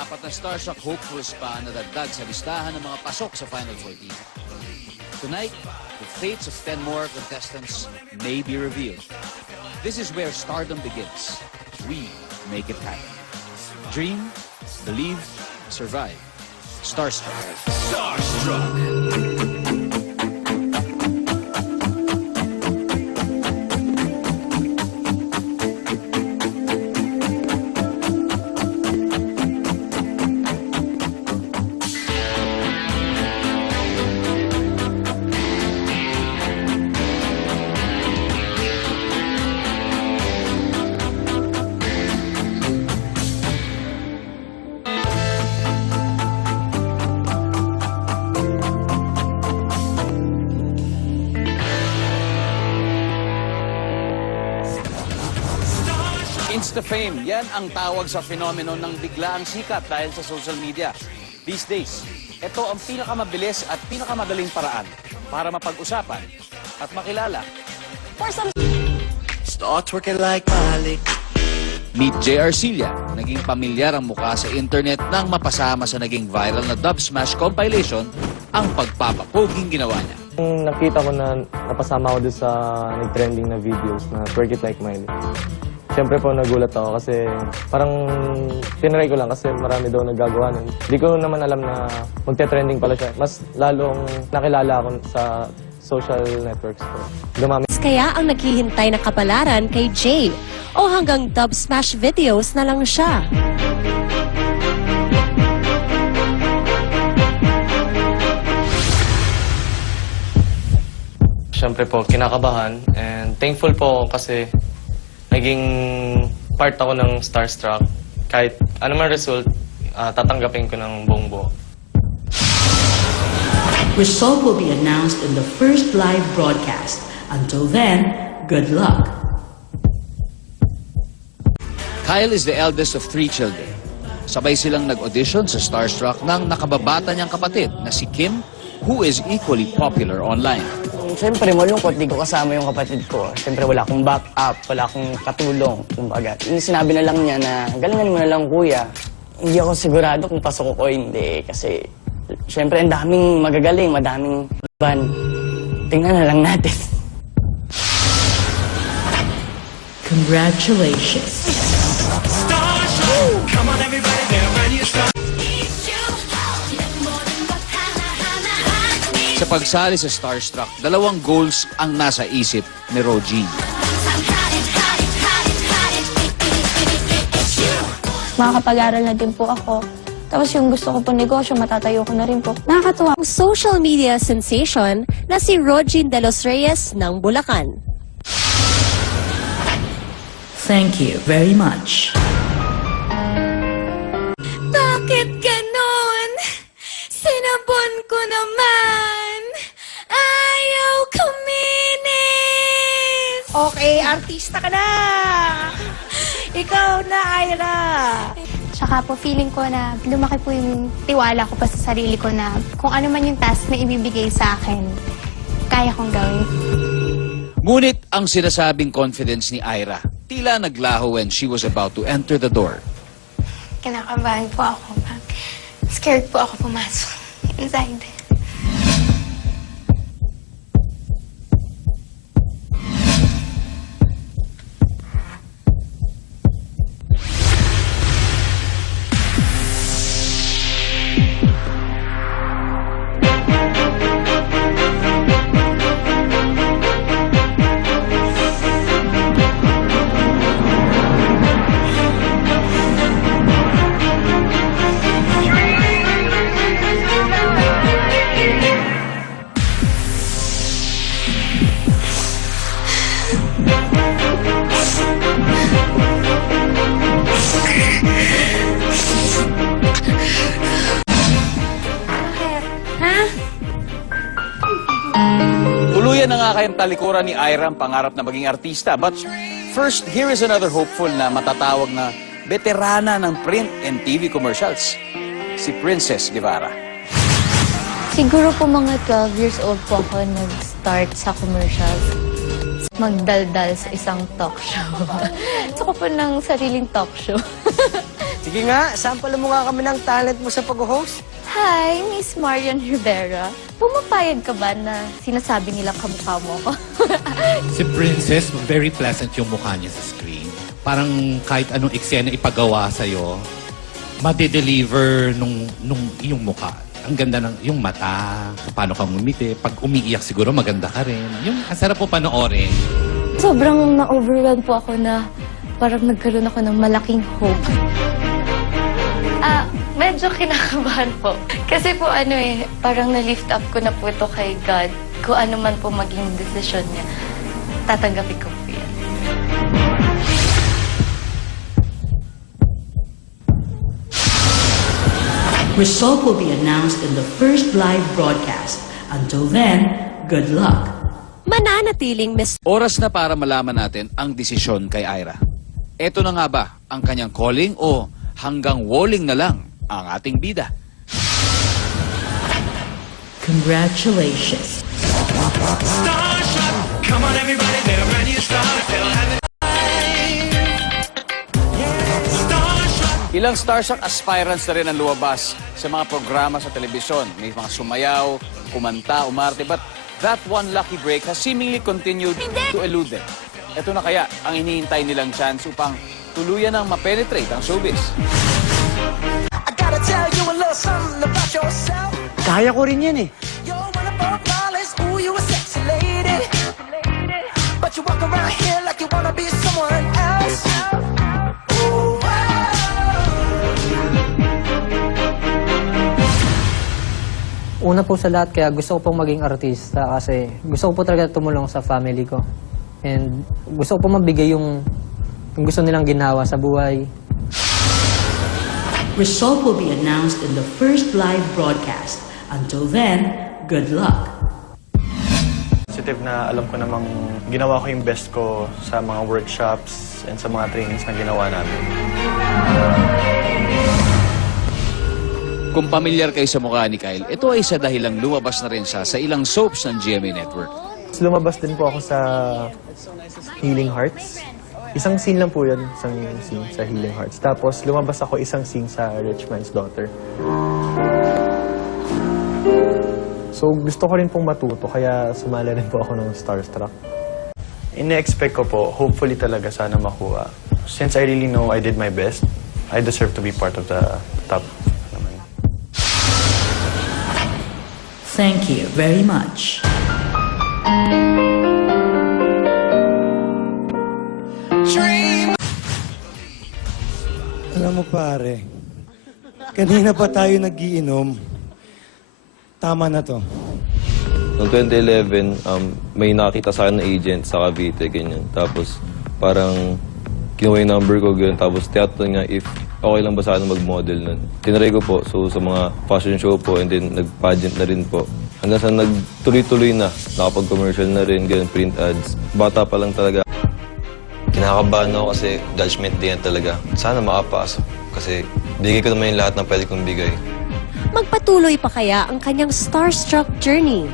Apat na Starstruck hopefuls pa na dagdag sa listahan ng mga pasok sa Final 14. Tonight, the fates of 10 more contestants may be revealed. This is where stardom begins. We make it happen. Dream, believe, survive. Starstruck. Starstruck. Insta-fame, yan ang tawag sa phenomenon ng biglaang sikat dahil sa social media. These days, ito ang pinakamabilis at pinakamadaling paraan para mapag-usapan at makilala. Start working like Malik. Meet J.R. Cilia, naging pamilyar ang mukha sa internet nang mapasama sa naging viral na Dub Smash compilation ang pagpapapoging ginawa niya. Nung nakita ko na napasama ako doon sa nag-trending na videos na Twerk It Like Miley. Siyempre po nagulat ako kasi parang tinry ko lang kasi marami daw nagagawa nun. Hindi ko naman alam na magte-trending pala siya. Mas lalong nakilala ako sa social networks ko. Dumami. Kaya ang naghihintay na kapalaran kay Jay o hanggang Dub Smash videos na lang siya. Siyempre po kinakabahan and thankful po ako kasi naging part ako ng Starstruck. Kahit ano man result, tatanggapin ko ng buong buo. Result will be announced in the first live broadcast. Until then, good luck. Kyle is the eldest of 3 children. Sabay silang nag-audition sa Starstruck ng nakababata niyang kapatid na si Kim, who is equally popular online. Siyempre, malungkot, di ko kasama yung kapatid ko. Siyempre, wala akong backup, wala akong katulong, kumbaga. Yung sinabi na lang niya na, galingan mo na lang, kuya. Hindi ako sigurado kung pasok ko o hindi. Kasi, siyempre, ang daming magagaling, madaming ban. Tingnan na lang natin. Congratulations. Come on, everybody, they're ready to start. Sa pagsali sa Starstruck, 2 goals ang nasa isip ni Roji. Makakapag-aral na din po ako. Tapos yung gusto ko po negosyo, matatayo ko na rin po. Nakakatuwa. Ang social media sensation na si Rogin De Los Reyes ng Bulacan. Thank you very much. Bakit ganon? Sinabon ko naman. Ayaw kuminis. Okay, artista ka na. Ikaw na, Ira. Tsaka po feeling ko na lumaki po yung tiwala ko pa sa sarili ko na kung ano man yung task na ibibigay sa akin, kaya kong gawin. Ngunit ang sinasabing confidence ni Ira, tila naglaho when she was about to enter the door. Kinakabahan po ako. Scared po ako pumasok inside. Tuluyan na nga kayang talikuran ni Ira ang pangarap na maging artista. But first, here is another hopeful na matatawag na veterana ng print and TV commercials, si Princess Guevara. Siguro po mga 12 years old po ako nag-start sa commercials. Magdaldal sa isang talk show. Gusto ko po ng sariling talk show. Si Sige nga, sample mo nga kami ng talent mo sa pag-host. Hi, Miss Marian Rivera. Pumapayag ka ba na sinasabi nilang kamukha mo ako? Si Princess, very pleasant yung mukha niya sa screen. Parang kahit anong eksena ipagawa sa'yo, ma-deliver nung yung mukha. Ang ganda ng yung mata, paano kang umiti. Pag umiiyak siguro, maganda ka rin. Yung ang sarap po panoorin. Sobrang na-overwhelmed po ako na parang nagkaroon ako ng malaking hope. Medyo kinakabahan po. Kasi po parang na-lift up ko na po ito kay God. Kung ano man po maging desisyon niya, tatanggapin ko po yan. Result will be announced in the first live broadcast. Until then, good luck. Mananatiling Miss Oras na para malaman natin ang desisyon kay Ira. Ito na nga ba ang kanyang calling o hanggang walling na lang ang ating bida? Congratulations. Come on, everybody, they're ready to start. They'll have it Ilang Starstruck aspirants na rin ang luwabas sa mga programa sa telebisyon. May mga sumayaw, kumanta, umarte, but that one lucky break has seemingly continued to elude them. Ito na kaya ang hinihintay nilang chance upang tuluyan ng mapenetrate ang showbiz. I gotta tell you a little something about yourself. Kaya ko rin yan eh. You're one of our flawless, ooh, you a sexy lady. But you walk around here like you wanna be someone else. Ooh, Una po sa lahat, kaya gusto ko pong maging artista kasi gusto ko po talaga tumulong sa family ko. And gusto ko po mabigay yung gusto nilang ginawa sa buhay. Result will be announced in the first live broadcast. Until then, good luck. Positive na alam ko namang ginawa ko yung best ko sa mga workshops and sa mga trainings na ginawa namin. Kung pamilyar kayo sa mukha ni Kyle, ito ay sa dahilang lumabas na rin siya sa ilang soaps ng GMA Network. Lumabas din po ako sa Healing Hearts. Isang scene lang po yun, isang scene sa Healing Hearts. Tapos lumabas ako isang scene sa Rich Man's Daughter. So gusto ko rin pong matuto, kaya sumali rin po ako ng Starstruck. Ine-expect ko po, hopefully talaga sana makuha. Since I really know I did my best, I deserve to be part of the top. Thank you very much. Alam mo pare, kanina pa tayo nagiinom. Tama na to. Noong 2011, may nakita sa akin na agent sa Cavite, ganyan. Tapos parang kinuha yung number ko, ganyan. Tapos tiyatanong niya if okay lang ba sa akin mag-model nun. Tinry ko po, so sa mga fashion show po, and then nag-pageant na rin po. Hanggang sa nagtuloy-tuloy na, nakapag-commercial na rin, ganyan, print ads. Bata pa lang talaga. Kinakabahan ako kasi judgment din yan talaga. Sana makapasok kasi bigay ko naman yung lahat ng pwede kong bigay. Magpatuloy pa kaya ang kanyang starstruck journey?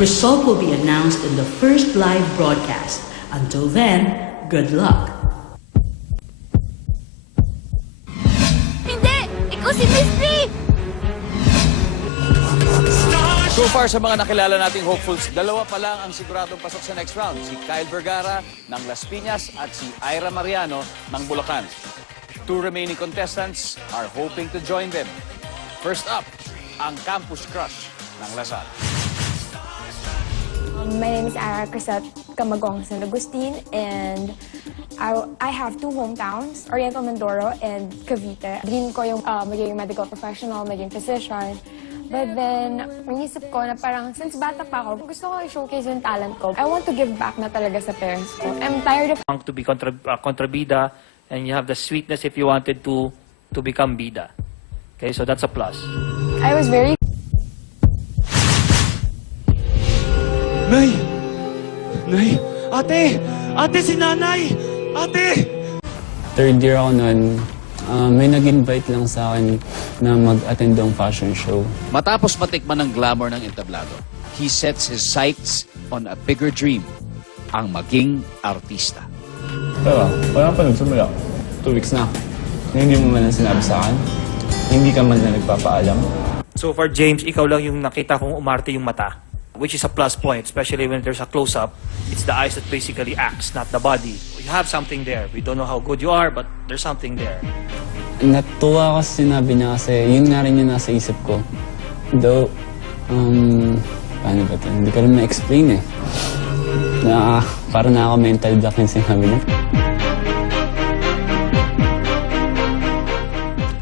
Result will be announced in the first live broadcast. Until then, good luck. Hindi! Ikaw si Mystery! So far sa mga nakilala nating hopefuls, dalawa pa lang ang siguradong pasok sa next round. Si Kyle Vergara ng Las Piñas at si Ira Mariano ng Bulacan. Two remaining contestants are hoping to join them. First up, ang Campus Crush ng Lasal. My name is Ira Crisette Camagong San Agustin, and I have two hometowns, Oriental Mindoro and Cavite. Dream ko yung maging medical professional, maging physician. But then, naisip ko na parang, since bata pa ako, gusto ko i-showcase yung talent ko. I want to give back na talaga sa parents ko. I'm tired of... To be kontrabida, and you have the sweetness if you wanted to become bida. Okay, so that's a plus. I was very... Nay! Nay! Ate! Ate, si nanay! Ate! Third year ako noon, may nag-invite lang sa akin na mag-attend ng fashion show. Matapos matikman ng glamour ng entablado, he sets his sights on a bigger dream, ang maging artista. Pero, wala pa nagsimula. 2 weeks na. Hindi mo man lang sinabi sa akin. Hindi ka man lang nagpapaalam. So far, James, ikaw lang yung nakita kong umarte yung mata, which is a plus point, especially when there's a close-up. It's the eyes that basically acts, not the body. You have something there. We don't know how good you are, but there's something there. Natuwa ako sa sinabi niya kasi yun nga rin yung nasa isip ko. Though, paano ba ito? Hindi ko rin ma-explain eh. Parang nakaka-mental block yung sinabi niya.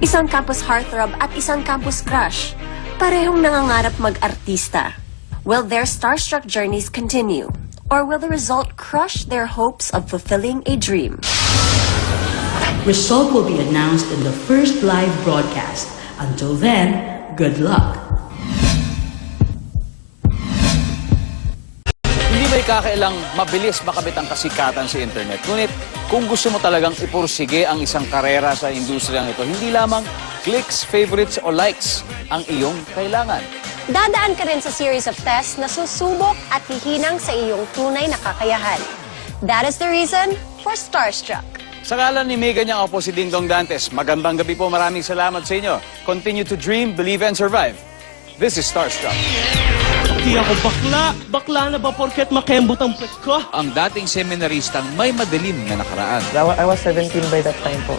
Isang campus heartthrob at isang campus crush. Parehong nangangarap mag-artista. Will their starstruck journeys continue? Or will the result crush their hopes of fulfilling a dream? Result will be announced in the first live broadcast. Until then, good luck. Hindi ba'y kakailang mabilis makabit ang kasikatan sa internet? Ngunit kung gusto mo talagang ipursige ang isang karera sa industriyang ito, hindi lamang clicks, favorites o likes ang iyong kailangan. Dadaan ka rin sa series of tests na susubok at hihinang sa iyong tunay na kakayahan. That is the reason for Starstruck. Sa ngalan ni Megan niya, ako po si Dingdong Dantes. Magandang gabi po, maraming salamat sa inyo. Continue to dream, believe, and survive. This is Starstruck. Di ako bakla. Bakla na ba porket makembot ang pwet ko? Ang dating seminaristang may madilim na nakaraan. I was 17 by that time po.